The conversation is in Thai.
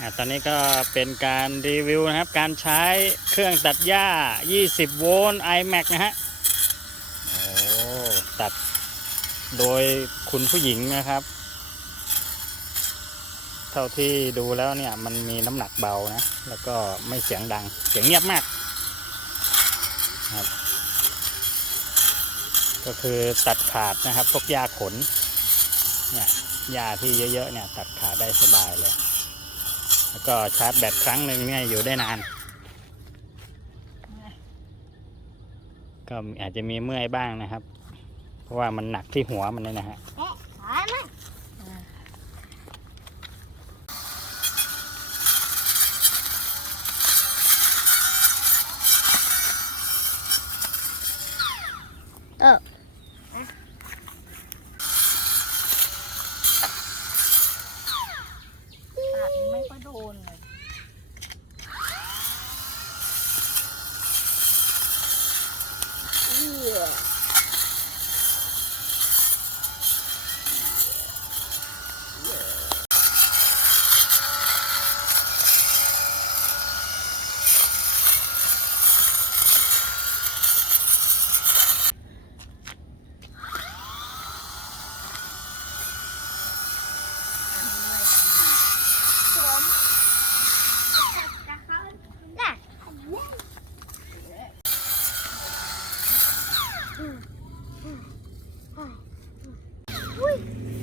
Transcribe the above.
อะตอนนี้ก็เป็นการรีวิวนะครับ การใช้เครื่องตัดหญ้า 20 โวลต์ iMac นะฮะ โอ้ตัดโดยคุณผู้หญิงนะครับ เท่าที่ดูแล้วเนี่ยมันมีน้ำหนักเบานะ แล้วก็ไม่เสียงดัง เสียงเงียบมากครับ ก็คือตัดขาดนะครับ พวกหญ้าขน เนี่ยหญ้าที่เยอะๆเนี่ยตัดขาดได้สบายเลย แล้วก็ชาร์จแบตครั้งหนึ่งเนี่ยอยู่ได้นาน ก็อาจจะมีเมื่อยบ้างนะครับ เพราะว่ามันหนักที่หัวมันเลยนะฮะเออ นเลยเออ Uy!